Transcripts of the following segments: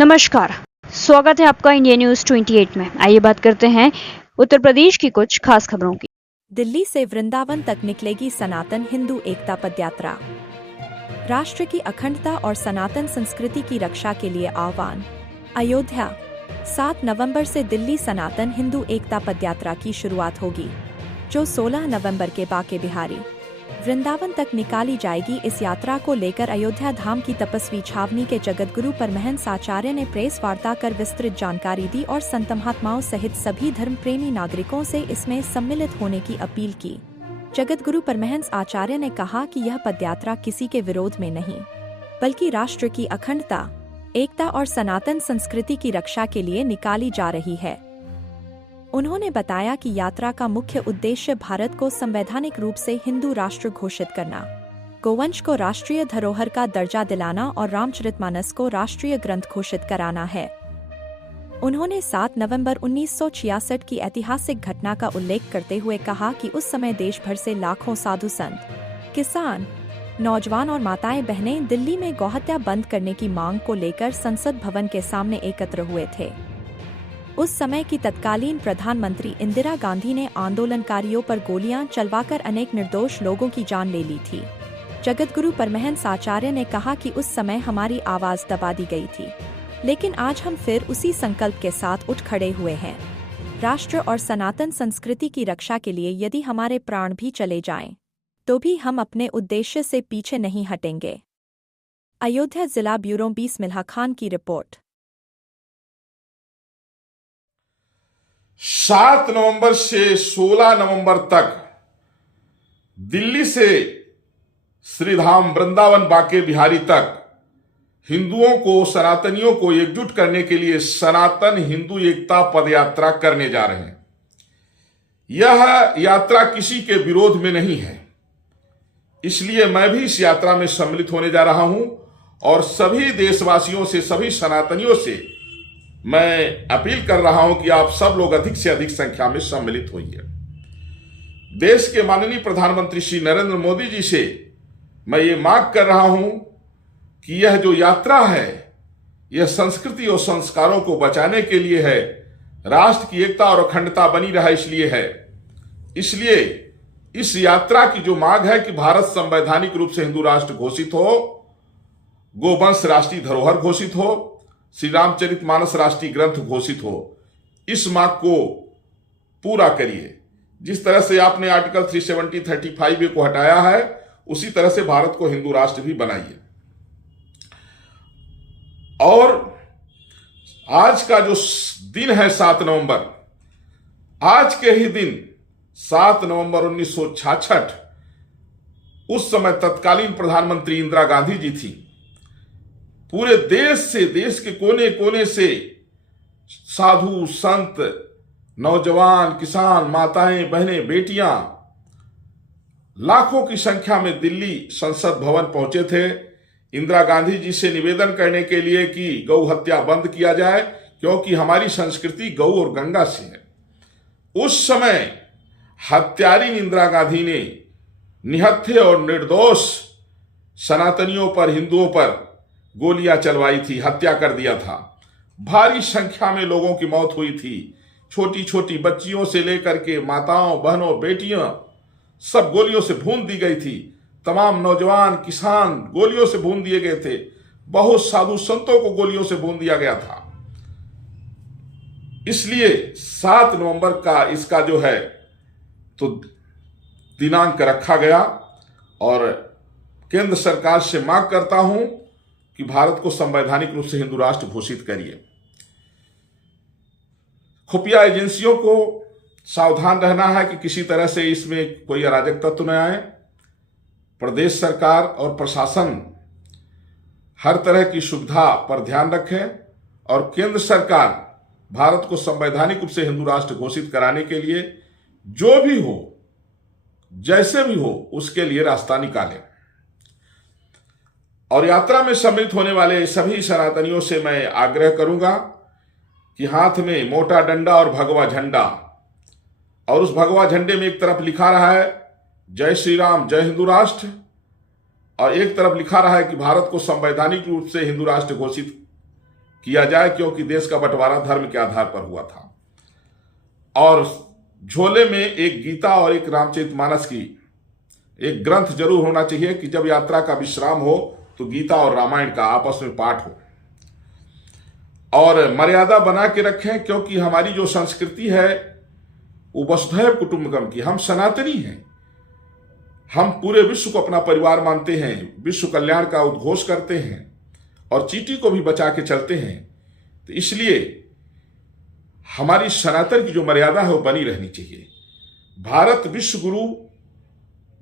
नमस्कार, स्वागत है आपका इंडिया न्यूज 28 में। आइए बात करते हैं उत्तर प्रदेश की कुछ खास खबरों की। दिल्ली से वृंदावन तक निकलेगी सनातन हिंदू एकता पदयात्रा। राष्ट्र की अखंडता और सनातन संस्कृति की रक्षा के लिए आह्वान। अयोध्या, 7 नवंबर से दिल्ली सनातन हिंदू एकता पदयात्रा की शुरुआत होगी, जो 16 नवंबर के बांके बिहारी वृंदावन तक निकाली जाएगी। इस यात्रा को लेकर अयोध्या धाम की तपस्वी छावनी के जगतगुरु परमहंस आचार्य ने प्रेस वार्ता कर विस्तृत जानकारी दी और संत महात्माओं सहित सभी धर्म प्रेमी नागरिकों से इसमें सम्मिलित होने की अपील की। जगतगुरु परमहंस आचार्य ने कहा कि यह पदयात्रा किसी के विरोध में नहीं, बल्कि राष्ट्र की अखंडता, एकता और सनातन संस्कृति की रक्षा के लिए निकाली जा रही है। उन्होंने बताया कि यात्रा का मुख्य उद्देश्य भारत को संवैधानिक रूप से हिंदू राष्ट्र घोषित करना, गोवंश को राष्ट्रीय धरोहर का दर्जा दिलाना और रामचरितमानस को राष्ट्रीय ग्रंथ घोषित कराना है। उन्होंने 7 नवंबर 1966 की ऐतिहासिक घटना का उल्लेख करते हुए कहा कि उस समय देश भर से लाखों साधु संत, किसान, नौजवान और माताएं बहनें दिल्ली में गौहत्या बंद करने की मांग को लेकर संसद भवन के सामने एकत्र हुए थे। उस समय की तत्कालीन प्रधानमंत्री इंदिरा गांधी ने आंदोलनकारियों पर गोलियां चलवाकर अनेक निर्दोष लोगों की जान ले ली थी। जगतगुरु परमहंस आचार्य ने कहा कि उस समय हमारी आवाज दबा दी गई थी, लेकिन आज हम फिर उसी संकल्प के साथ उठ खड़े हुए हैं। राष्ट्र और सनातन संस्कृति की रक्षा के लिए यदि हमारे प्राण भी चले जाएं, तो भी हम अपने उद्देश्य से पीछे नहीं हटेंगे। अयोध्या जिला ब्यूरो 20 मिल्हा खान की रिपोर्ट। 7 नवंबर से 16 नवंबर तक दिल्ली से श्रीधाम वृंदावन बांके बिहारी तक हिंदुओं को, सनातनियों को एकजुट करने के लिए सनातन हिंदू एकता पदयात्रा करने जा रहे हैं। यह यात्रा किसी के विरोध में नहीं है, इसलिए मैं भी इस यात्रा में सम्मिलित होने जा रहा हूं और सभी देशवासियों से, सभी सनातनियों से मैं अपील कर रहा हूं कि आप सब लोग अधिक से अधिक संख्या में सम्मिलित होइए। देश के माननीय प्रधानमंत्री श्री नरेंद्र मोदी जी से मैं ये मांग कर रहा हूं कि यह जो यात्रा है, यह संस्कृति और संस्कारों को बचाने के लिए है, राष्ट्र की एकता और अखंडता बनी रहा इसलिए है। इसलिए इस यात्रा की जो मांग है कि भारत संवैधानिक रूप से हिंदू राष्ट्र घोषित हो, गोवंश राष्ट्रीय धरोहर घोषित हो, श्री रामचरितमानस राष्ट्रीय ग्रंथ घोषित हो, इस मांग को पूरा करिए। जिस तरह से आपने आर्टिकल 370, 35 को हटाया है, उसी तरह से भारत को हिंदू राष्ट्र भी बनाइए। और आज का जो दिन है 7 नवंबर, आज के ही दिन 7 नवंबर 1966, उस समय तत्कालीन प्रधानमंत्री इंदिरा गांधी जी थी। पूरे देश से, देश के कोने कोने से साधु संत, नौजवान, किसान, माताएं, बहनें, बेटियां लाखों की संख्या में दिल्ली संसद भवन पहुंचे थे इंदिरा गांधी जी से निवेदन करने के लिए कि गौ हत्या बंद किया जाए, क्योंकि हमारी संस्कृति गौ और गंगा से है। उस समय हत्यारी इंदिरा गांधी ने निहत्थे और निर्दोष सनातनियों पर, हिंदुओं पर गोलियां चलवाई थी, हत्या कर दिया था। भारी संख्या में लोगों की मौत हुई थी। छोटी छोटी बच्चियों से लेकर के माताओं, बहनों, बेटियां सब गोलियों से भून दी गई थी। तमाम नौजवान, किसान गोलियों से भून दिए गए थे। बहुत साधु संतों को गोलियों से भून दिया गया था। इसलिए 7 नवंबर का इसका जो है तो दिनांक रखा गया और केंद्र सरकार से मांग करता हूं कि भारत को संवैधानिक रूप से हिंदू राष्ट्र घोषित करिए। खुफिया एजेंसियों को सावधान रहना है कि किसी तरह से इसमें कोई अराजक तत्व न आए। प्रदेश सरकार और प्रशासन हर तरह की सुविधा पर ध्यान रखे और केंद्र सरकार भारत को संवैधानिक रूप से हिंदू राष्ट्र घोषित कराने के लिए जो भी हो, जैसे भी हो, उसके लिए रास्ता निकाले। और यात्रा में सम्मिलित होने वाले सभी सनातनियों से मैं आग्रह करूंगा कि हाथ में मोटा डंडा और भगवा झंडा, और उस भगवा झंडे में एक तरफ लिखा रहा है जय श्री राम, जय हिंदू राष्ट्र, और एक तरफ लिखा रहा है कि भारत को संवैधानिक रूप से हिंदू राष्ट्र घोषित किया जाए, क्योंकि देश का बंटवारा धर्म के आधार पर हुआ था। और झोले में एक गीता और एक रामचरितमानस की एक ग्रंथ जरूर होना चाहिए कि जब यात्रा का विश्राम हो तो गीता और रामायण का आपस में पाठ हो। और मर्यादा बना के रखें, क्योंकि हमारी जो संस्कृति है वो वसुधैव कुटुंबकम की, हम सनातनी हैं, हम पूरे विश्व को अपना परिवार मानते हैं, विश्व कल्याण का उद्घोष करते हैं और चींटी को भी बचा के चलते हैं। तो इसलिए हमारी सनातन की जो मर्यादा है वो बनी रहनी चाहिए। भारत विश्व गुरु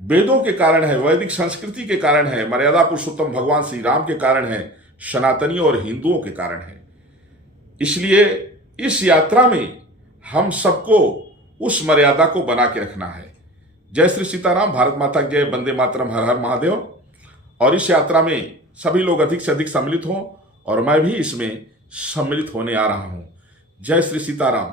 वेदों के कारण है, वैदिक संस्कृति के कारण है, मर्यादा पुरुषोत्तम भगवान श्री राम के कारण है, सनातनियों और हिंदुओं के कारण है। इसलिए इस यात्रा में हम सबको उस मर्यादा को बना के रखना है। जय श्री सीताराम, भारत माता की जय, वंदे मातरम, हर हर महादेव। और इस यात्रा में सभी लोग अधिक से अधिक सम्मिलित हों और मैं भी इसमें सम्मिलित होने आ रहा हूं। जय श्री सीताराम।